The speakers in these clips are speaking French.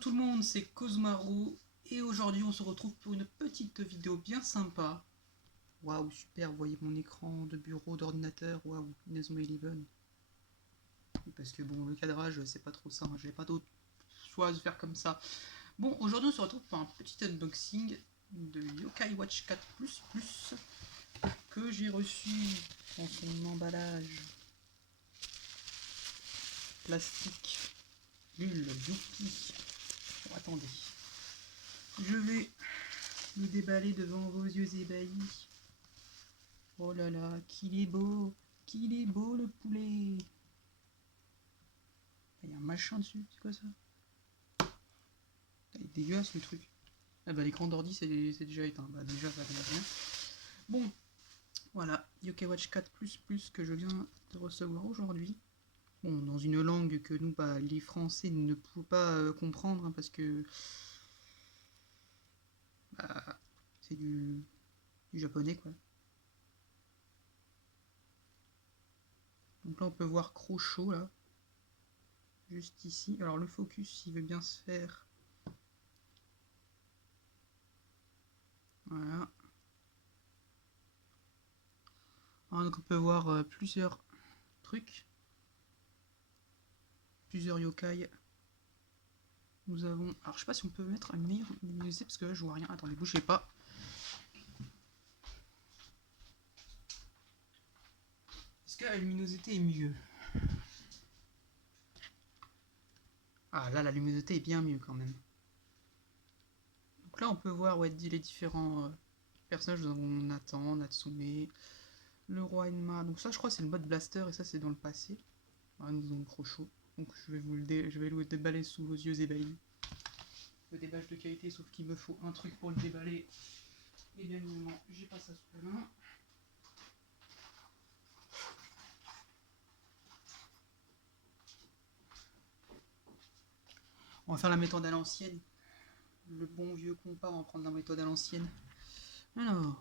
tout le monde, c'est Cosmaru et aujourd'hui on se retrouve pour une petite vidéo bien sympa. Waouh, super, vous voyez mon écran de bureau, d'ordinateur, waouh, Inazuma Eleven. Parce que bon, le cadrage c'est pas trop ça, hein. J'ai pas d'autre choix de faire comme ça. Bon, aujourd'hui on se retrouve pour un petit unboxing de Yokai Watch 4 que j'ai reçu dans son emballage plastique. Bulle, youpi. Bon, attendez. Je vais le déballer devant vos yeux ébahis. Oh là là, qu'il est beau le poulet. Il y a un machin dessus, c'est quoi ça? Il est dégueulasse le truc. Ah bah l'écran d'ordi c'est déjà éteint, bah déjà ça va bien. Bon, voilà, Yokai Watch 4 que je viens de recevoir aujourd'hui. Bon, dans une langue que nous, bah, les Français ne pouvons pas comprendre, hein, parce que bah, c'est du japonais quoi. Donc là on peut voir Crosho là, juste ici. Alors le focus il veut bien se faire. Voilà. Alors, donc on peut voir plusieurs trucs, plusieurs yokai. Nous avons. Alors je sais pas si on peut mettre une meilleure luminosité parce que là je vois rien. Attendez, bougez pas. Est-ce que la luminosité est mieux? Ah là la luminosité est bien mieux quand même. Donc là on peut voir ouais, les différents personnages. Nous avons Nathan, Natsume, le roi Enma. Donc ça je crois c'est le mode blaster et ça c'est dans le passé. Voilà, nous avons Crosho. Donc je vais le déballer sous vos yeux ébahis. Le déballage de qualité sauf qu'il me faut un truc pour le déballer. Et bien évidemment j'ai pas ça sous la main. On va faire la méthode à l'ancienne. Le bon vieux compas, on va prendre la méthode à l'ancienne. Alors.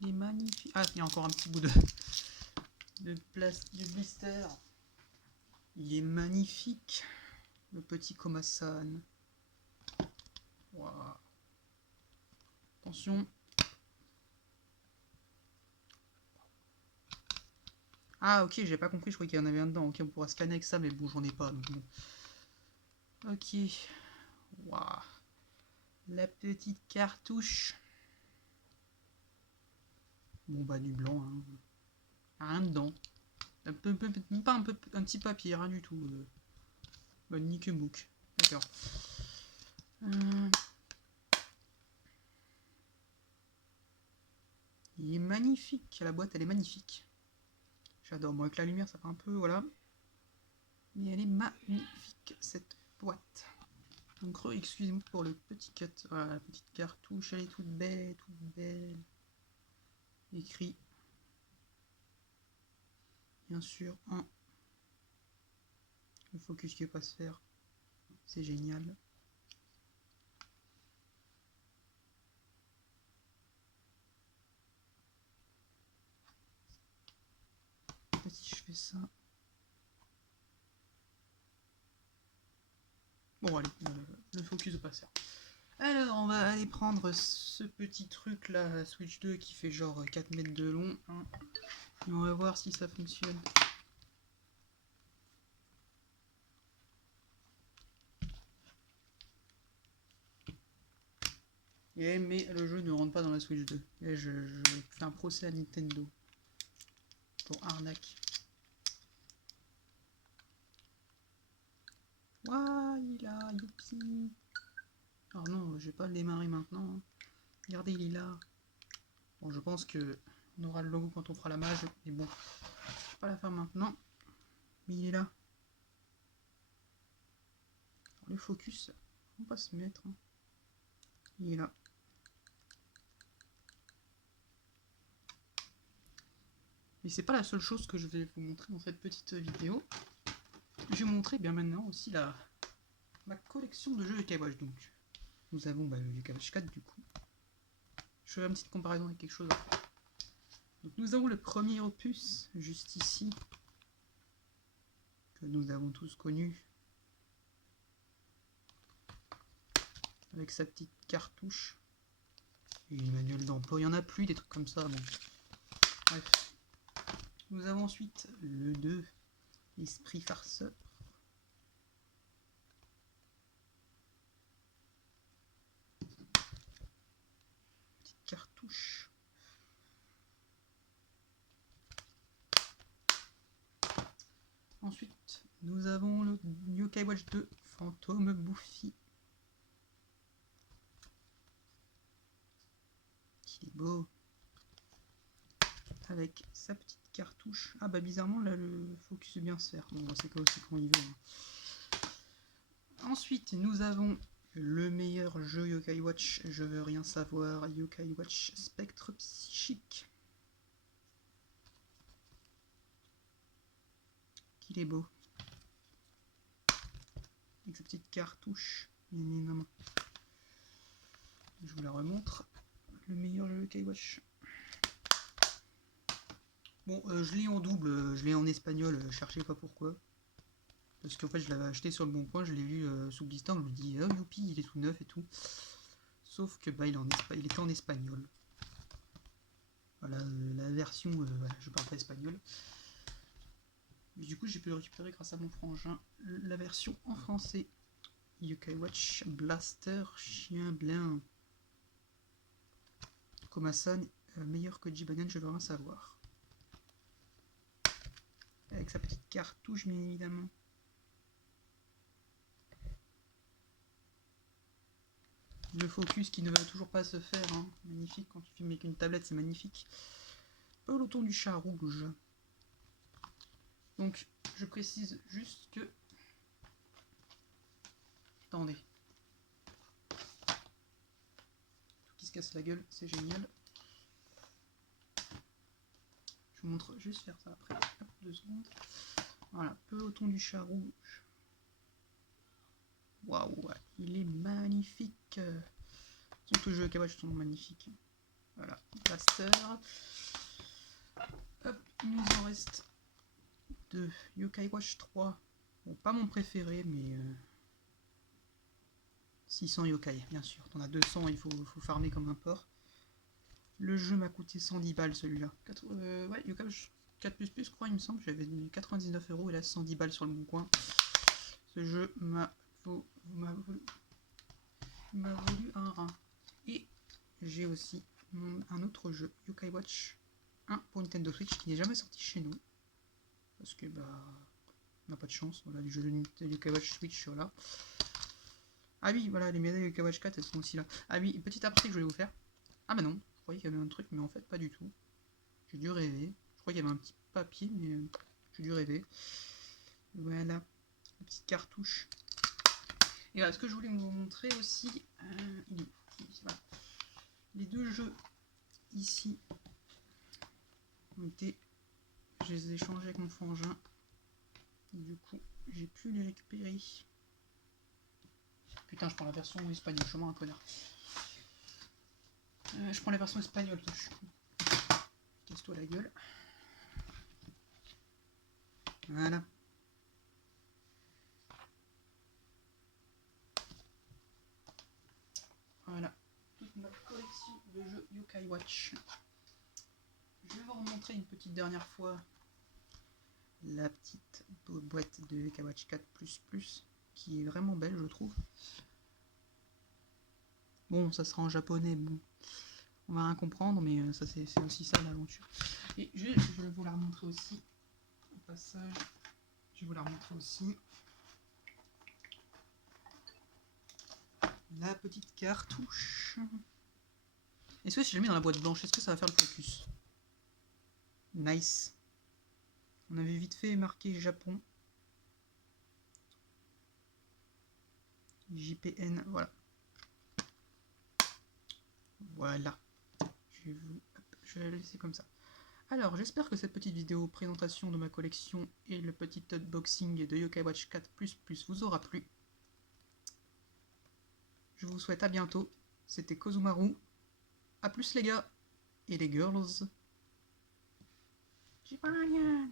Il est magnifique. Ah, il y a encore un petit bout de blister. Il est magnifique. Le petit Komasan. Wow. Attention. Ah ok, j'ai pas compris, je croyais qu'il y en avait un dedans. Ok, on pourra scanner avec ça, mais bon, j'en ai pas. Donc bon. Ok. Wow. La petite cartouche. Bon bah du blanc, hein. Rien dedans. Un petit papier, rien du tout. Bah, nique book. D'accord. Il est magnifique, la boîte elle est magnifique. J'adore, moi avec la lumière ça fait un peu, voilà. Mais elle est magnifique cette boîte. Donc excusez-moi pour le petit cut. Voilà, la petite cartouche, elle est toute belle, Écrit, bien sûr, le focus qui ne veut pas se faire. C'est génial. Si je fais ça. Bon allez, le focus ne veut pas se faire. Alors on va aller prendre ce petit truc là, Switch 2 qui fait genre 4 mètres de long. Hein. Et on va voir si ça fonctionne. Mais le jeu ne rentre pas dans la Switch 2. Et je fais un procès à Nintendo. Pour arnaque. Waouh, il est là, youpi. Alors non, je vais pas le démarrer maintenant. Hein. Regardez, il est là. Bon, je pense que on aura le logo quand on fera la mage. Mais bon, je vais pas la faire maintenant. Mais il est là. Alors, le focus, on va pas se mettre. Hein. Il est là. Et c'est pas la seule chose que je vais vous montrer dans cette petite vidéo. Je vais vous montrer bien maintenant aussi ma collection de jeux Yokai Watch. Donc nous avons le Yokai Watch 4 du coup. Je ferai une petite comparaison avec quelque chose après. Donc nous avons le premier opus juste ici, que nous avons tous connu, avec sa petite cartouche et le manuel d'emploi. Il n'y en a plus des trucs comme ça. Bon. Bref. Nous avons ensuite le 2, Esprit Farceur. Petite cartouche. Ensuite, nous avons le Yokai Watch 2, Fantôme Bouffi. Qu'il est beau. Avec sa petite cartouche. Ah bah bizarrement là le focus est bien se faire. Bon c'est aussi quand il veut. Ensuite nous avons le meilleur jeu Yokai Watch, je veux rien savoir, Yokai Watch Spectre Psychique. Qu'il est beau. Avec sa petite cartouche. Je vous la remontre. Le meilleur jeu Yokai Watch. Bon, je l'ai en double, je l'ai en espagnol, cherchez pas pourquoi. Parce qu'en fait, je l'avais acheté sur le bon coin, je l'ai vu sous le listing, je me dis, oh youpi, il est tout neuf et tout. Sauf que bah, il était en espagnol. Voilà, la version, voilà, je parle pas espagnol. Mais du coup, j'ai pu le récupérer grâce à mon frangin, la version en français. Yokai Watch Blaster Chien Blin. Komasan, meilleur que Jibanen, je veux rien savoir. Avec sa petite cartouche, bien évidemment. Le focus qui ne va toujours pas se faire, hein. Magnifique, quand tu filmes avec une tablette, c'est magnifique. Peloton du chat rouge. Donc, je précise juste que... Attendez. Tout qui se casse la gueule, c'est génial. Je vous montre juste faire ça après. Hop, 2 secondes. Voilà, peloton du chat rouge. Waouh, il est magnifique. Tous les jeux Yokai Watch sont magnifiques. Voilà, Blaster. Hop, il nous en reste 2. Yokai Watch 3. Bon, pas mon préféré, mais 600 yokai, bien sûr. T'en as 200, il faut farmer comme un porc. Le jeu m'a coûté 110 balles celui-là. Ouais, Yokai Watch 4++, je crois, il me semble. J'avais 99 € et là 110 balles sur le bon coin. Ce jeu m'a voulu un rein. Et j'ai aussi un autre jeu, Yokai Watch 1 pour Nintendo Switch, qui n'est jamais sorti chez nous. Parce que bah on n'a pas de chance. Voilà, les jeux de Yokai Watch Switch sur là. Ah oui, voilà, les médailles Yokai Watch 4 elles sont aussi là. Ah oui, petit aparté que je voulais vous faire. Ah bah non, je croyais qu'il y avait un truc, mais en fait pas du tout. J'ai dû rêver. Je crois qu'il y avait un petit papier, mais j'ai dû rêver. Voilà, la petite cartouche. Et voilà, ce que je voulais vous montrer aussi, voilà. Les 2 jeux ici ont été, je les ai échangés avec mon frangin. Du coup, j'ai pu les récupérer. Putain, je prends la version espagnole, je suis vraiment un connard. Je prends la version espagnole, je suis con. Casse-toi la gueule. Voilà. Voilà. Toute ma collection de jeux Yokai Watch. Je vais vous remontrer une petite dernière fois la petite boîte de Yokai Watch 4++, qui est vraiment belle, je trouve. Bon, ça sera en japonais, bon. On va rien comprendre, mais ça c'est aussi ça l'aventure. Et je vais vous la remontrer aussi. Au passage, je vais vous la remontrer aussi. La petite cartouche. Est-ce que si je la mets dans la boîte blanche, est-ce que ça va faire le focus? Nice. On avait vite fait marqué Japon. JPN, voilà. Voilà. Je vais la laisser comme ça. Alors, j'espère que cette petite vidéo présentation de ma collection et le petit unboxing de Yokai Watch 4++ vous aura plu. Je vous souhaite à bientôt. C'était Kozumaru. A plus les gars et les girls. J'y pas rien.